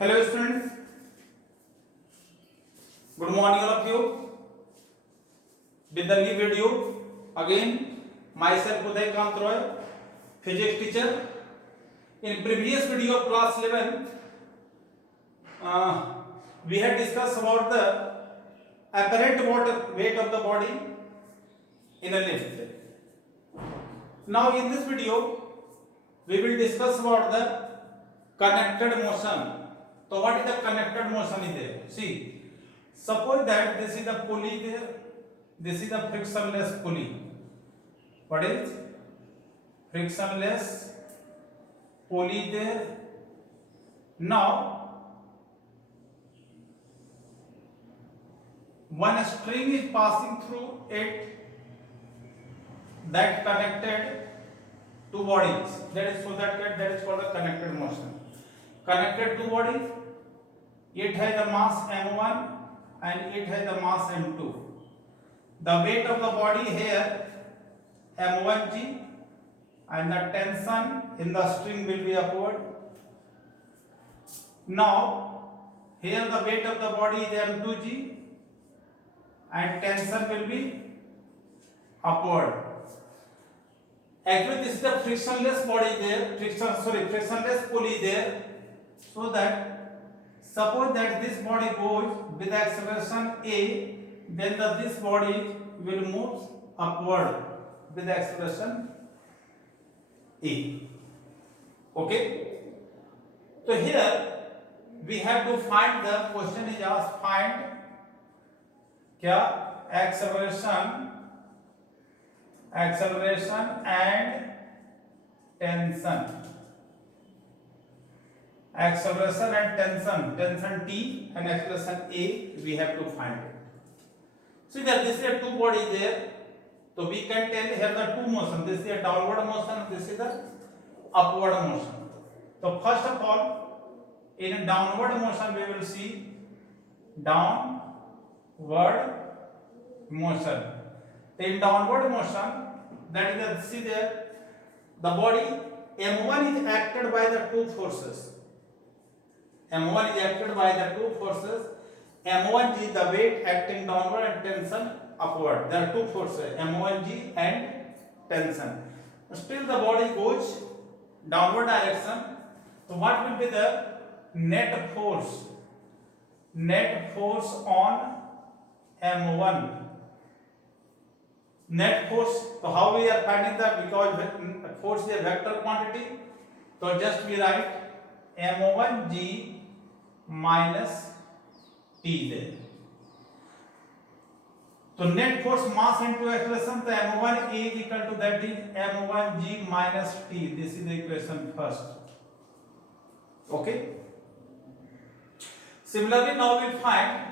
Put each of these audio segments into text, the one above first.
Hello students, good morning all of you. With the new video, again myself Uday Kant Roy, physics teacher. In previous video of class 11, we had discussed about the apparent weight of the body in a lift. Now in this video, we will discuss about the connected motion. So what is the connected motion is there? See, suppose that this is the pulley there, this is the frictionless pulley. What is frictionless pulley there? Now one string is passing through it that connected two bodies. That is called the connected motion. Connected two bodies. It has the mass m1 and it has the mass m2. The weight of the body here m1g and the tension in the string will be upward. Now here the weight of the body is m2g and tension will be upward. Actually this is the frictionless body there, frictionless pulley there, so that suppose that this body goes with acceleration a, then this body will move upward with acceleration a. Okay. So here we have to find, the question is asked, find क्या acceleration and tension. Acceleration and tension T and acceleration A, we have to find it. See that this is a two body there, so we can tell here the two motion. This is a downward motion, this is the upward motion. So first of all, in downward motion we will see downward motion. In downward motion, that is the, see there, the body M1 is acted by the two forces. M1 is acted by the two forces. M1G is the weight acting downward and tension upward. There are two forces, M1G and tension. Still the body goes downward direction. So what will be the net force? Net force on M1. Net force. So how we are finding that? Because force is a vector quantity. So just we write M1G minus T there. So net force mass into acceleration, so M1 is equal to, that is M1G minus T. This is the equation first. Okay. Similarly, now we find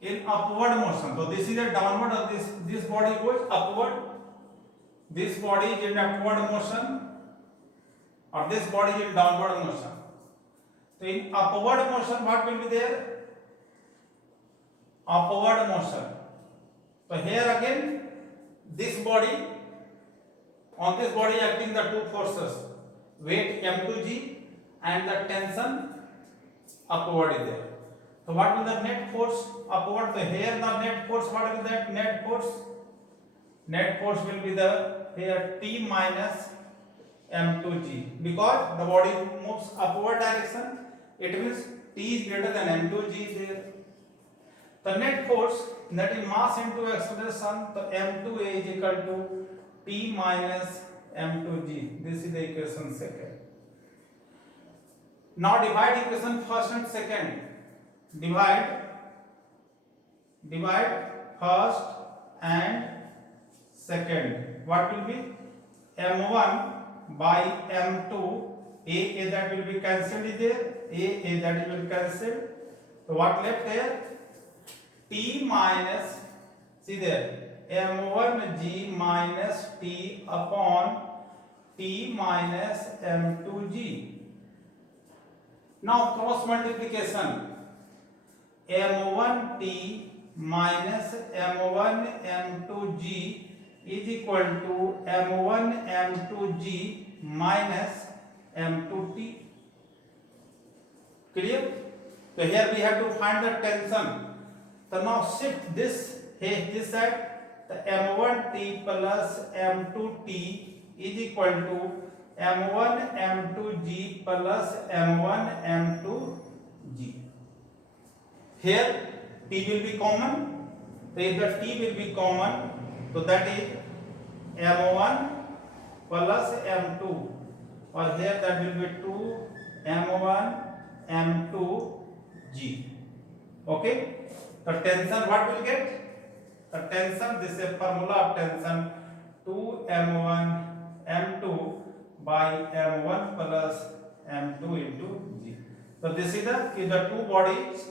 in upward motion. So this is a downward, or this body goes upward. This body is in upward motion, or this body is in downward motion. So in upward motion, what will be there? Upward motion. So here again, this body, on this body acting the two forces, weight m2g and the tension upward is there. So what will the net force upward? So here the net force, what will that net force? Net force will be the here T minus m2g, because the body moves upward direction. It means T is greater than m2g there. The net force, that is mass into acceleration, so m2a is equal to T minus m2g. This is the equation second. Now divide equation first and second. Divide first and second. What will be? M1 by M2. A that will be cancelled there. A that will be cancelled. So what left here? T minus, see there, M1G minus T upon T minus M2G. Now cross multiplication. M1T minus M1 M2G is equal to M1 M2G minus M2T. Clear? So here we have to find the tension. So now shift this this side. The m1t plus m2t is equal to m1 m2g plus m1 m2g. Here t will be common. So if the t will be common, so that is m1 plus m2, or here that will be 2 m1 m2g. Okay, the tension what will get? The tension, this is a formula of tension, 2 m1 m2 by m1 plus m2 into g. So this is the, if the two bodies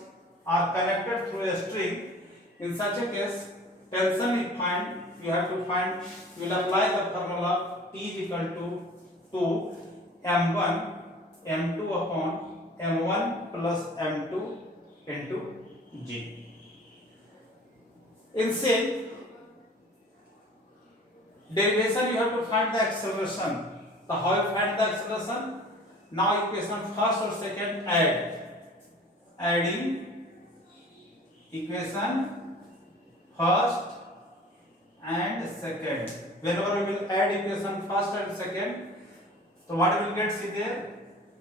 are connected through a string, in such a case tension is find, you have to find, you will apply the formula T is equal to 2 m1 m2 upon m1 plus m2 into g. In same derivation you have to find the acceleration. So how you find the acceleration? Now equation first or second adding equation first and second. Whenever we will add equation first and second, so what we will get, see there,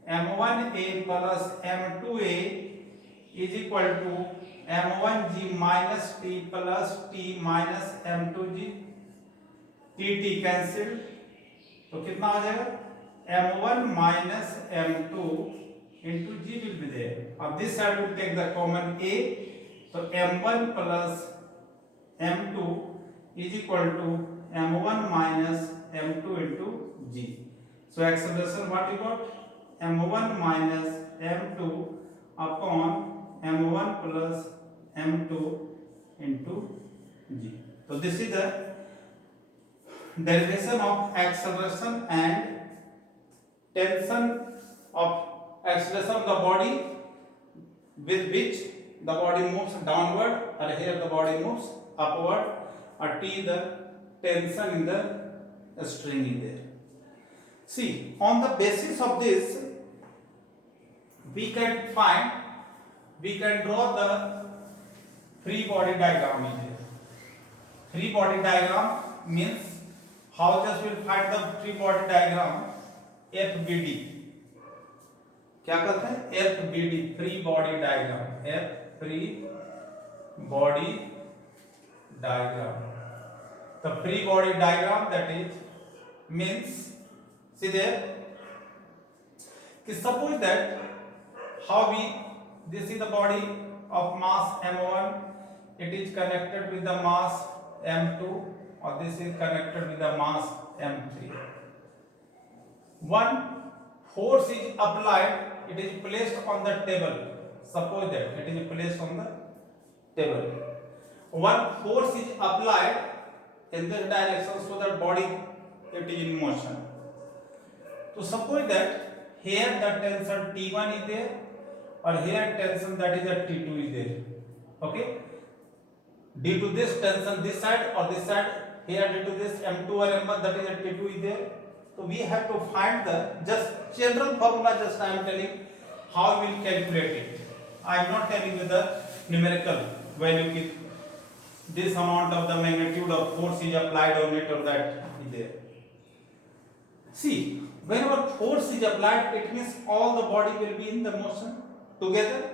m1a plus m2a is equal to m1g minus t plus t minus m2g. t cancelled, तो कितना हो जाएगा, m1 minus m2 into g will be there. On this side we will take the common a, so m1 plus m2 is equal to m1 minus m2 into g. So acceleration what you got, m1 minus m2 upon m1 plus m2 into g. So this is the derivation of acceleration and tension of acceleration of the body with which the body moves downward, or here the body moves upward, or T the tension in the string is there. See, on the basis of this we can draw the free body diagram in here. Free body diagram means, how just will find the free body diagram, FBD. क्या कहते हैं, FBD, free body diagram, free body diagram. The free body diagram, that is means, see there, suppose that how we, this is the body of mass m1, it is connected with the mass m2, or this is connected with the mass m3. One force is applied, it is placed on the table. Suppose that it is placed on the table. One force is applied in this direction, so that body it is in motion. So suppose that here the tension T1 is there, or here tension that is the T2 is there. Okay, due to this tension this side or this side, here due to this m2 or m1 that is a T2 is there. So we have to find the just general formula, just I am telling how we will calculate it. I am not telling you the numerical value, this amount of the magnitude of force is applied on it, or that is there. See, whenever force is applied, it means all the body will be in the motion together.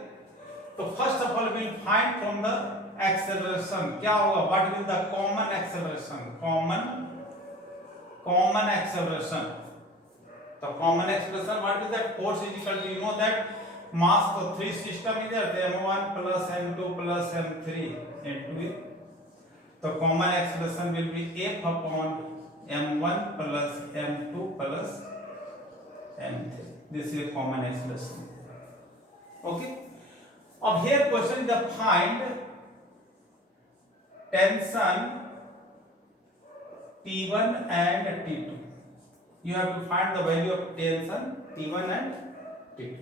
So first of all we will find from the acceleration, क्या होगा, what will the common acceleration, common acceleration. The common acceleration, what is that, force is equal to, you know that mass तो 3 system is there, m1 plus m2 plus m3 into it. So common acceleration will be F upon m1 plus m2 plus m3. This is a common acceleration. Okay. अब here question is the find tension T1 and T2. You have to find the value of tension T1 and T2.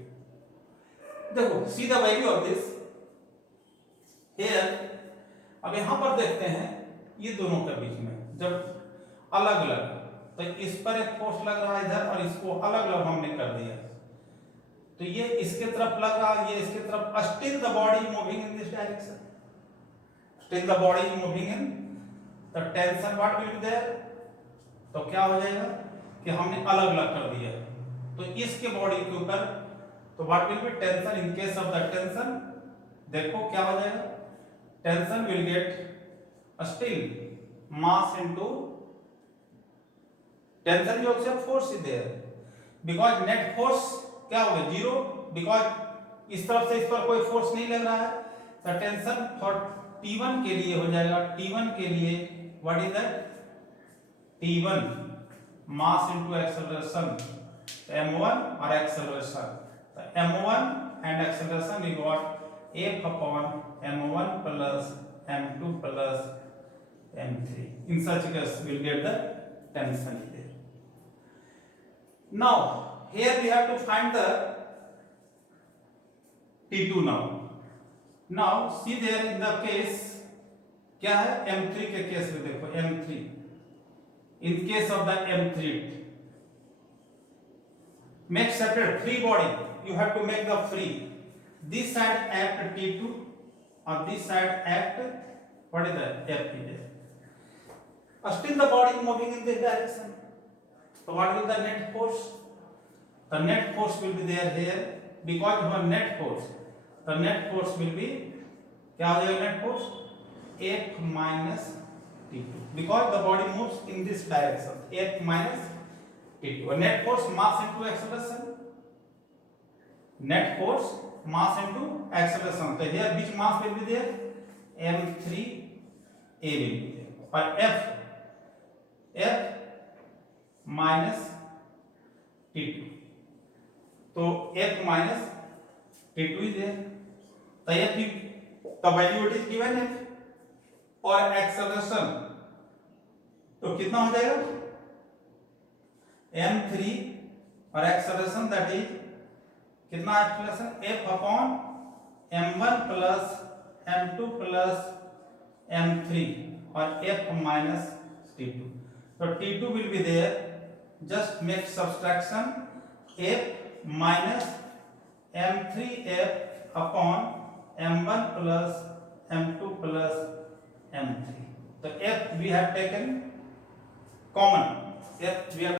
देखो, see the value of this here. अब यहां पर देखते हैं ये दोनों के बीच में जब अलग अलग, तो इस पर एक फोर्स लग रहा है इधर, और इसको अलग अलग हमने कर दिया, तो ये इसके तरफ लग रहा है, ये इसके तरफ, still the body moving in this direction, still the body moving in the tension what will be there. तो क्या हो जाएगा कि हमने अलग अलग कर दिया, तो इसके बॉडी के ऊपर तो what will be tension in case of the tension, देखो क्या हो जाएगा, tension will get still mass into tension जो से force is there, because net force क्या होगा जीरो, बिकॉज इस तरफ से इस पर कोई फोर्स नहीं लग रहा है। तो टेंशन फॉर T1 के लिए हो जाएगा, T1 के लिए what is that, T1 mass into acceleration m1 और एक्सेलरेशन, तो m1 and acceleration we got F upon m1 plus m2 plus m3. In such case we will get the tension there. Now here we have to find the T2 now. Now see there in the case क्या है, m3 के case में देखो m3, in case of the m3 make separate free body, you have to make the free, this side act T2 or this side act what is that F is there, still the body moving in this direction, so what will the net force, the net force will be there here, because you have net force, the net force will be क्या हो जाएगा net force F minus T2, because the body moves in this direction, F minus T2, net force mass into acceleration, net force mass into acceleration, so here which mass will be there, m3a will be there, और F minus T2, तो F minus T2 is there, तो F the value it is given है, और acceleration तो कितना हो जाएगा m3 और एक्सेलरेशन दैट इज कितना acceleration F upon m1 plus m2 plus m3 और F माइनस T2, तो T2 will be there, just make subtraction F minus m3F upon m1 plus m2 plus m3, so F we have taken common, F we have